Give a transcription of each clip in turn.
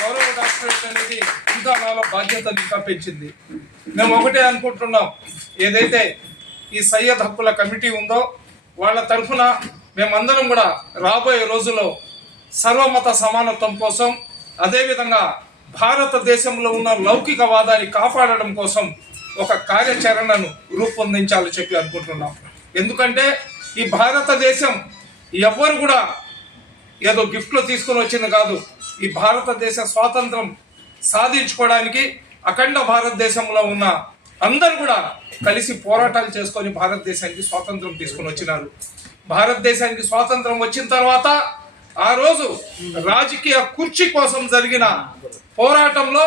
గౌరవ డాక్టరేట్ అనేది ఇంకా నాలో బాధ్యతను ఇంకా పెంచింది. మేము ఒకటే అనుకుంటున్నాం ఏదైతే ఈ సయ్యద్ హక్కుల కమిటీ ఉందో వాళ్ళ తరఫున మేమందరం కూడా రాబోయే రోజుల్లో సర్వమత సమానత్వం కోసం అదేవిధంగా భారతదేశంలో ఉన్న లౌకికవాదాన్ని కాపాడడం కోసం ఒక కార్యాచరణను రూపొందించాలని చెప్పి అనుకుంటున్నాం. ఎందుకంటే ఈ భారతదేశం ఎవ్వరు కూడా ఏదో గిఫ్ట్లో తీసుకొని వచ్చింది కాదు ఈ భారతదేశ స్వాతంత్రం సాధించుకోవడానికి అఖండ భారతదేశంలో ఉన్న అందరు కూడా కలిసి పోరాటాలు చేసుకొని భారతదేశానికి స్వాతంత్రం తీసుకొని వచ్చినారు. భారతదేశానికి స్వాతంత్రం వచ్చిన తర్వాత ఆ రోజు రాజకీయ కుర్చీ కోసం జరిగిన పోరాటంలో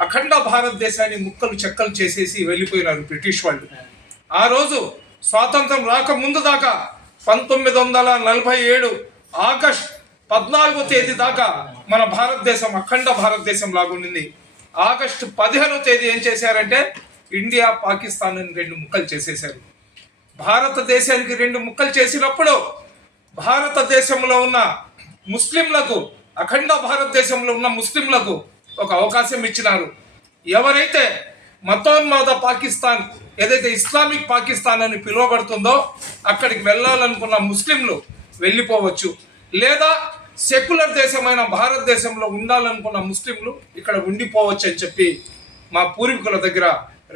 అఖండ భారతదేశాన్ని ముక్కలు చెక్కలు చేసేసి వెళ్ళిపోయినారు బ్రిటిష్ వాళ్ళు. ఆ రోజు స్వాతంత్రం రాకముందు దాకా పంతొమ్మిది వందల నలభై ఏడు ఆగస్ట్ పద్నాలుగో తేదీ దాకా మన భారతదేశం అఖండ భారతదేశం లాగుండింది. ఆగస్టు పదిహేనో తేదీ ఏం చేశారంటే ఇండియా పాకిస్తాన్ అని రెండు ముక్కలు చేసేశారు. భారతదేశానికి రెండు ముక్కలు చేసినప్పుడు భారతదేశంలో ఉన్న ముస్లింలకు అఖండ భారతదేశంలో ఉన్న ముస్లింలకు ఒక అవకాశం ఇచ్చినారు. ఎవరైతే మతోన్మాద పాకిస్తాన్ ఏదైతే ఇస్లామిక్ పాకిస్తాన్ అని పిలువబడుతుందో అక్కడికి వెళ్ళాలనుకున్న ముస్లింలు వెళ్ళిపోవచ్చు. లేదా సెక్యులర్ దేశమైన భారతదేశంలో ఉండాలనుకున్న ముస్లింలు ఇక్కడ ఉండిపోవచ్చు అని చెప్పి మా పూర్వీకుల దగ్గర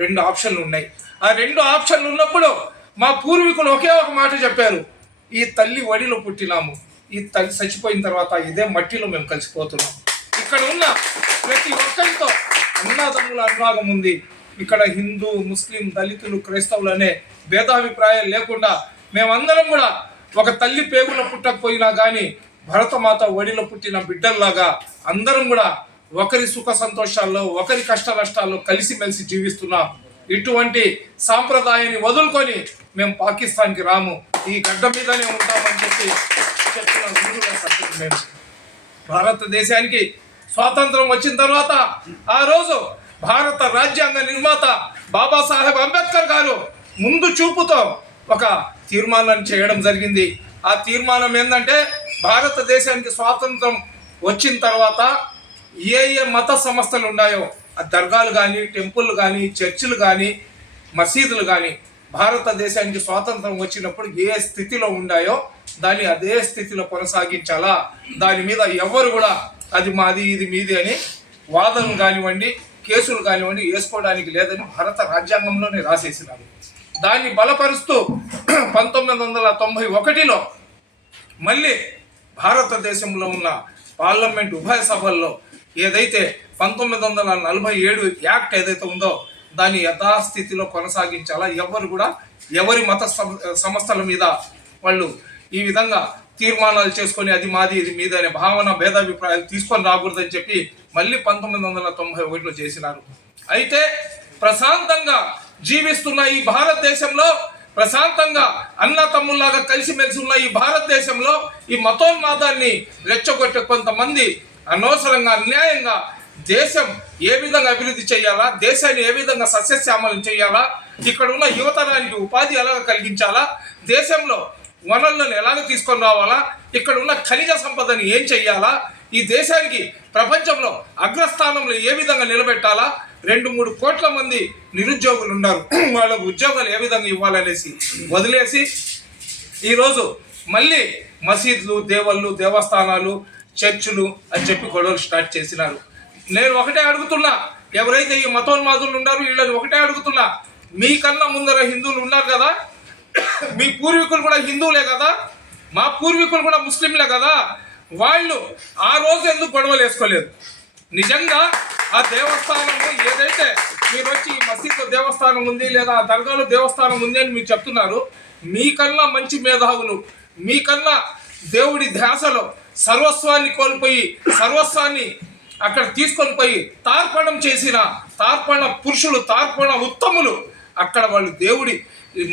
రెండు ఆప్షన్లు ఉన్నాయి. ఆ రెండు ఆప్షన్లు ఉన్నప్పుడు మా పూర్వీకులు ఒకే ఒక మాట చెప్పారు. ఈ తల్లి వడిలో పుట్టినాము. ఈ తల్లి చచ్చిపోయిన తర్వాత ఇదే మట్టిలో మేము కలిసిపోతున్నాం ఇక్కడ ఉన్న ప్రతి ఒక్కరితో అన్నాదమ్ముల అనుభాగం ఉంది. ఇక్కడ హిందూ ముస్లిం దళితులు క్రైస్తవులు అనే భేదాభిప్రాయాలు లేకుండా మేమందరం కూడా ఒక తల్లి పేగులో పుట్టకపోయినా కానీ భరతమాత ఒడిలో పుట్టిన బిడ్డల్లాగా అందరం కూడా ఒకరి సుఖ సంతోషాల్లో ఒకరి కష్ట నష్టాల్లో కలిసిమెలిసి జీవిస్తున్నాం. ఇటువంటి సాంప్రదాయాన్ని వదులుకొని మేము పాకిస్తాన్కి రాము. ఈ గడ్డ మీదనే ఉంటామని చెప్పి చెప్తున్న మేము భారతదేశానికి స్వాతంత్రం వచ్చిన తర్వాత ఆ రోజు భారత రాజ్యాంగ నిర్మాత బాబాసాహెబ్ అంబేద్కర్ గారు ముందు చూపుతో ఒక తీర్మానం చేయడం జరిగింది. ఆ తీర్మానం ఏంటంటే భారతదేశానికి స్వాతంత్రం వచ్చిన తర్వాత ఏ ఏ మత సంస్థలు ఉన్నాయో ఆ దర్గాలు కానీ టెంపుల్ కానీ చర్చిలు కానీ మసీదులు కానీ భారతదేశానికి స్వాతంత్రం వచ్చినప్పుడు ఏ స్థితిలో ఉన్నాయో దాన్ని అదే స్థితిలో కొనసాగించాలా? దాని మీద ఎవరు కూడా అది మాది ఇది మీది అని వాదనలు కానివ్వండి కేసులు కానివ్వండి వేసుకోవడానికి లేదని భారత రాజ్యాంగంలోనే రాసేసినారు. దాన్ని బలపరుస్తూ పంతొమ్మిది వందల తొంభై ఒకటిలో మళ్ళీ భారతదేశంలో ఉన్న పార్లమెంట్ ఉభయ సభల్లో ఏదైతే పంతొమ్మిది వందల నలభై ఏడు యాక్ట్ ఏదైతే ఉందో దాన్ని యథాస్థితిలో కొనసాగించాలా? ఎవరు కూడా ఎవరి మత సంస్థల మీద వాళ్ళు ఈ విధంగా తీర్మానాలు చేసుకొని అది మాది ఇది మీది అనే భావన భేదాభిప్రాయాలు తీసుకొని రాకూడదని చెప్పి మళ్ళీ పంతొమ్మిది వందల తొంభై ఒకటిలో చేసినారు. అయితే ప్రశాంతంగా జీవిస్తున్న ఈ భారతదేశంలో ప్రశాంతంగా అన్న తమ్ముల్లాగా కలిసిమెలిసి ఉన్న ఈ భారతదేశంలో ఈ మతోన్మాదాన్ని రెచ్చగొట్టే కొంతమంది అనవసరంగా అన్యాయంగా దేశం ఏ విధంగా అభివృద్ధి చేయాలా దేశాన్ని ఏ విధంగా సస్యశ్యామలం చేయాలా ఇక్కడ ఉన్న యువతరానికి ఉపాధి ఎలా కలిగించాలా దేశంలో వనరులను ఎలాగ తీసుకొని రావాలా ఇక్కడ ఉన్న ఖనిజ సంపదని ఏం చెయ్యాలా ఈ దేశానికి ప్రపంచంలో అగ్రస్థానంలో ఏ విధంగా నిలబెట్టాలా రెండు మూడు కోట్ల మంది నిరుద్యోగులు ఉన్నారు. వాళ్ళకు ఉద్యోగాలు ఏ విధంగా ఇవ్వాలనేసి వదిలేసి ఈరోజు మళ్ళీ మసీదులు దేవళ్ళు దేవస్థానాలు చర్చులు అని చెప్పి గొడవలు స్టార్ట్ చేసినారు. నేను ఒకటే అడుగుతున్నా ఎవరైతే ఈ మతోన్మాదులు ఉన్నారో వీళ్ళని ఒకటే అడుగుతున్నా మీకన్నా ముందర హిందువులు ఉన్నారు కదా? మీ పూర్వీకులు కూడా హిందువులే కదా? మా పూర్వీకులు కూడా ముస్లింలే కదా? వాళ్ళు ఆ రోజు ఎందుకు గొడవలు వేసుకోలేదు? నిజంగా ఆ దేవస్థానంలో ఏదైతే మీరు వచ్చి ఈ మసీదు దేవస్థానం ఉంది లేదా ఆ దర్గాలో దేవస్థానం ఉంది అని మీరు చెప్తున్నారు మీకన్నా మంచి మేధావులు మీకన్నా దేవుడి ధ్యాసలో సర్వస్వాన్ని కోల్పోయి సర్వస్వాన్ని అక్కడ తీసుకొని పోయి తార్పణం చేసిన తార్పణ పురుషులు తార్పణ ఉత్తములు అక్కడ వాళ్ళు దేవుడి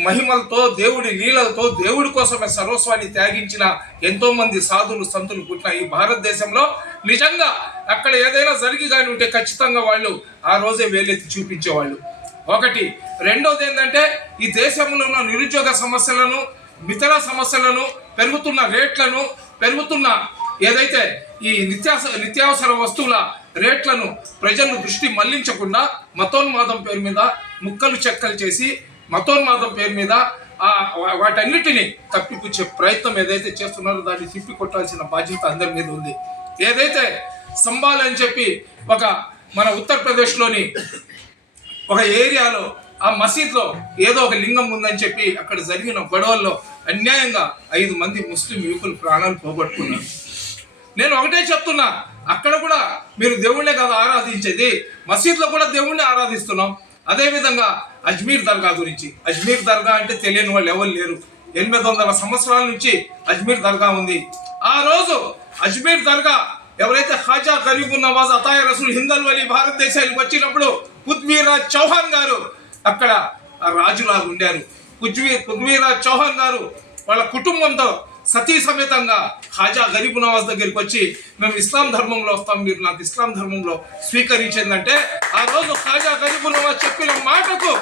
మహిమలతో దేవుడి లీలలతో దేవుడి కోసమే సర్వస్వాన్ని త్యాగించిన ఎంతో మంది సాధులు సంతులు పుట్టిన ఈ భారతదేశంలో నిజంగా అక్కడ ఏదైనా జరిగి కానీ ఉంటే ఖచ్చితంగా వాళ్ళు ఆ రోజే వేలెత్తి చూపించేవాళ్ళు. ఒకటి. రెండోది ఏంటంటే ఈ దేశంలో ఉన్న నిరుద్యోగ సమస్యలను మితర సమస్యలను పెరుగుతున్న రేట్లను పెరుగుతున్న ఏదైతే ఈ నిత్యాస నిత్యావసర వస్తువుల రేట్లను ప్రజలను దృష్టి మళ్ళించకుండా మతోన్మాదం పేరు మీద ముక్కలు చెక్కలు చేసి మతోన్మాదం పేరు మీద వాటన్నిటిని తప్పిపుచ్చే ప్రయత్నం ఏదైతే చేస్తున్నారో దాన్ని తిప్పి కొట్టాల్సిన బాధ్యత అందరి మీద ఉంది. ఏదైతే సంబాల్ అని చెప్పి ఒక మన ఉత్తరప్రదేశ్లోని ఒక ఏరియాలో ఆ మసీద్లో ఏదో ఒక లింగం ఉందని చెప్పి అక్కడ జరిగిన గొడవల్లో అన్యాయంగా ఐదు మంది ముస్లిం యువకులు ప్రాణాలు పోగొట్టుకున్నారు. నేను ఒకటే చెప్తున్నా. అక్కడ కూడా మీరు దేవుణ్ణే కదా ఆరాధించేది. మసీద్లో కూడా దేవుణ్ణి ఆరాధిస్తున్నాం. అదేవిధంగా అజ్మీర్ దర్గా గురించి. అజ్మీర్ దర్గా అంటే తెలియని వాళ్ళు ఎవరు లేరు. ఎనిమిది వందల సంవత్సరాల నుంచి అజ్మీర్ దర్గా ఉంది. ఆ రోజు అజ్మీర్ దర్గా ఎవరైతే ఖాజా గరీబు నవాజ్ అతాయ రసూల్ హిందల్ వలి భారతదేశానికి వచ్చినప్పుడు పృథ్వీరాజ్ చౌహాన్ గారు అక్కడ ఆ రాజులాగా ఉండారు. పృథ్వీ పృథ్వీరాజ్ చౌహాన్ గారు వాళ్ళ కుటుంబంతో సతీ సమేతంగా ఖాజా గరీబ్ నవాజ్ దగ్గరికి వచ్చి మేము ఇస్లాం ధర్మంలో వస్తాం మీరు నాకు ఇస్లాం ధర్మంలో స్వీకరించిందంటే ఆ రోజు ఖాజా గరీబ్ నవాజ్ చెప్పిన మాటకు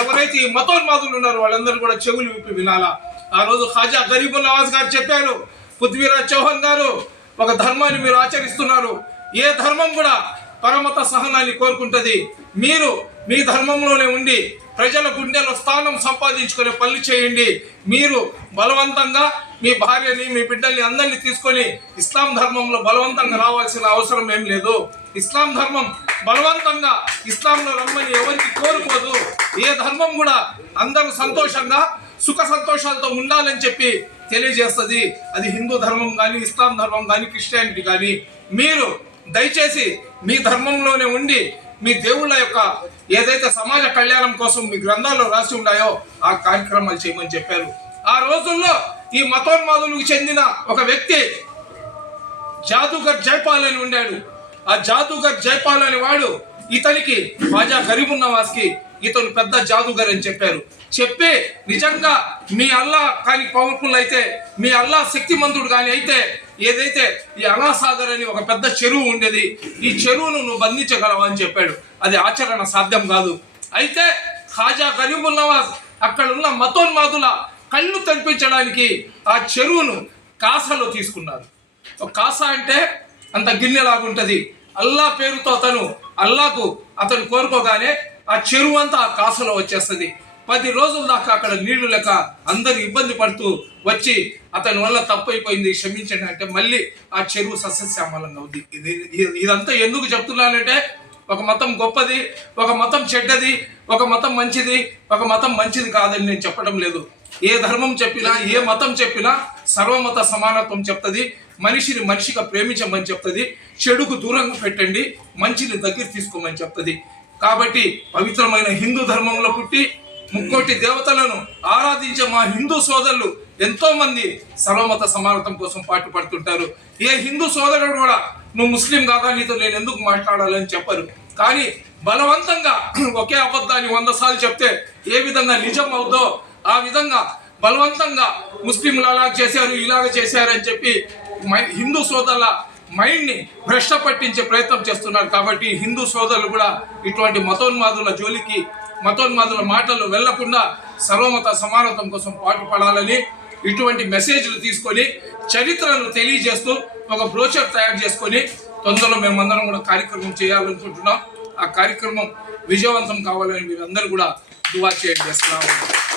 ఎవరైతే ఈ మతోన్మాదులు ఉన్నారో వాళ్ళందరూ కూడా చెవులు విప్పి వినాలా? ఆ రోజు ఖాజా గరీబ్ నవాజ్ గారు చెప్పారు పృథ్వీరాజ్ చౌహాన్ గారు ఒక ధర్మాన్ని మీరు ఆచరిస్తున్నారు. ఏ ధర్మం కూడా పరమత సహనాన్ని కోరుకుంటుంది. మీరు మీ ధర్మంలోనే ఉండి ప్రజల గుండెలో స్థానం సంపాదించుకునే పనులు చేయండి. మీరు బలవంతంగా మీ భార్యని మీ బిడ్డల్ని అందరినీ తీసుకొని ఇస్లాం ధర్మంలో బలవంతంగా రావాల్సిన అవసరం ఏం లేదు. ఇస్లాం ధర్మం బలవంతంగా ఇస్లాంలో రమ్మని ఎవరికి కోరుకోదు. ఏ ధర్మం కూడా అందరూ సంతోషంగా సుఖ సంతోషాలతో ఉండాలని చెప్పి తెలియజేస్తుంది. అది హిందూ ధర్మం కానీ ఇస్లాం ధర్మం కానీ క్రిస్టియానిటీ కానీ మీరు దయచేసి మీ ధర్మంలోనే ఉండి మీ దేవుళ్ళ యొక్క ఏదైతే సమాజ కళ్యాణం కోసం మీ గ్రంథాల్లో రాసి ఉన్నాయో ఆ కార్యక్రమాలు చేయమని చెప్పారు. ఆ రోజుల్లో ఈ మతోన్మాదులకు చెందిన ఒక వ్యక్తి జాదూగర్ జైపాల్ అని ఉండాడు. ఆ జాదూగర్ జైపాల్ అని వాడు ఇతనికి ఖాజా గరీబున్ ఇతను పెద్ద జాదూగర్ అని చెప్పారు. చెప్పి నిజంగా మీ అల్లా కానీ పవర్ఫుల్ అయితే మీ అల్లా శక్తిమంతుడు కానీ అయితే ఏదైతే ఈ అనాసాగర్ అని ఒక పెద్ద చెరువు ఉండేది ఈ చెరువును నువ్వు బంధించగలవా అని చెప్పాడు. అది ఆచరణ సాధ్యం కాదు. అయితే ఖాజా గరీబుల్ నవాజ్ అక్కడ ఉన్న మతోన్మాదుల కళ్ళు తప్పించడానికి ఆ చెరువును కాసలో తీసుకున్నారు. ఒక అంటే అంత గిన్నెలాగుంటది అల్లా పేరుతో అతను అల్లాకు అతను కోరుకోగానే ఆ చెరువు అంతా ఆ కాసలో వచ్చేస్తుంది. పది రోజుల దాకా అక్కడ నీళ్ళు లేక అందరు ఇబ్బంది పడుతూ వచ్చి అతని వల్ల తప్పైపోయింది క్షమించండి అంటే మళ్ళీ ఆ చెరువు సస్యశ్యామలంగా ఉంది. ఇది ఇది- ఇదంతా ఎందుకు చెప్తున్నానంటే ఒక మతం గొప్పది ఒక మతం చెడ్డది ఒక మతం మంచిది ఒక మతం మంచిది కాదని నేను చెప్పడం లేదు. ఏ ధర్మం చెప్పినా ఏ మతం చెప్పినా సర్వమత సమానత్వం చెప్తుంది. మనిషిని మనిషిగా ప్రేమించమని చెప్తుంది. చెడుకు దూరంగా పెట్టండి. మంచిని దగ్గర తీసుకోమని చెప్తుంది. కాబట్టి పవిత్రమైన హిందూ ధర్మంలో పుట్టి ముక్కోటి దేవతలను ఆరాధించే మా హిందూ సోదరులు ఎంతో మంది సర్వమత సమానత్వం కోసం పాటుపడుతుంటారు. ఏ హిందూ సోదరుడు కూడా నువ్వు ముస్లిం కాదా? నీతో నేను ఎందుకు మాట్లాడాలని చెప్పరు. కానీ బలవంతంగా ఒకే అబద్ధాన్ని వంద సార్లు చెప్తే ఏ విధంగా నిజం అవుతో ఆ విధంగా బలవంతంగా ముస్లింలు అలా చేశారు ఇలాగ చేశారు అని చెప్పి మై- హిందూ సోదరుల మైండ్ని భ్రష్టపట్టించే భ్రష్ట పట్టించే ప్రయత్నం చేస్తున్నారు కాబట్టి హిందూ సోదరులు కూడా ఇటువంటి మతోన్మాదుల జోలికి మతోన్మాదుల మాటలు వెళ్ళకుండా సర్వమత సమానత్వం కోసం పాటుపడాలని ఇటువంటి మెసేజ్లు తీసుకొని చరిత్రను తెలియజేస్తూ ఒక బ్రోచర్ తయారు చేసుకొని తొందరలో మేమందరం కూడా కార్యక్రమం చేయాలనుకుంటున్నాం. ఆ కార్యక్రమం విజయవంతం కావాలని మీరందరూ కూడా దువా చేయండి.